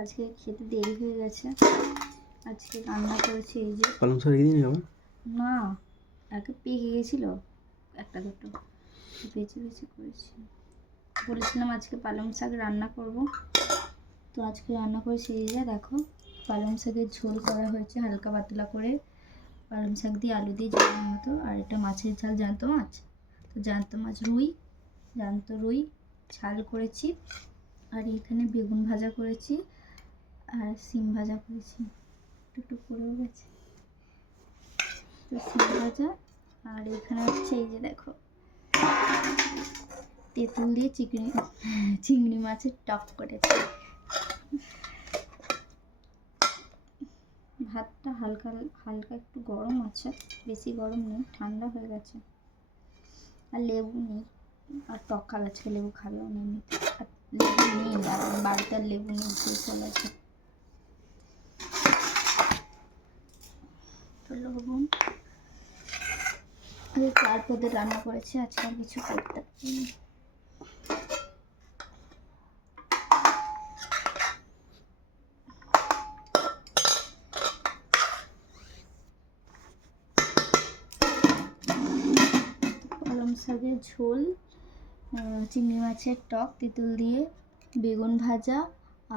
আজকে খেতে দেরি হয়ে গেছে। আজকে রান্না করেছি এই যে পালং শাক দিন যাবো না, আগে পেকে গেছিলো একটা দুটো, বেছে বেছে করেছি। বলেছিলাম আজকে পালং শাক রান্না করব, তো আজকে রান্না করেছি এই যে দেখো পালং শাকের ঝোল করা হয়েছে হালকা পাতলা করে, পালং শাক দিয়ে আলু দিয়ে ঝোলের মতো। আর এটা মাছের ঝাল, জ্যান্ত মাছ, তো জ্যান্ত মাছ জ্যান্ত রুই ঝাল করেছি। আর এখানে বেগুন ভাজা করেছি আর সিম ভাজা করেছি, একটু পড়েও গেছে তো সিম ভাজা। আর এখানে হচ্ছে এই যে দেখো তেঁতুল দিয়ে চিংড়ি মাছের টক করেছি। ভাতটা হালকা হালকা একটু গরম আছে, বেশি গরম নেই, ঠান্ডা হয়ে গেছে। আর লেবু নেই, আর টক খাবে আজকে, লেবু খাবেও না এমনিতে, আর লেবু নেই, বাড়িতে আর লেবু নেই, শেষ হয়ে গেছে। তো লবণ চার পদের রান্না করেছি, আজকে আর কিছু করতে পারিনি। পালং শাকের ঝোল, চিংড়ি মাছের টক তেঁতুল দিয়ে, বেগুন ভাজা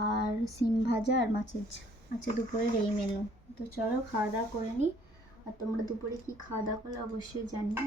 আর সিম ভাজা আর মাছের ঝাল, আচ্ছা দুপুরের এই মেনু। তো চলো খাওয়া দাওয়া করে নিই। আর তোমরা দুপুরে কি খাওয়া দাওয়া করলে অবশ্যই জানিও।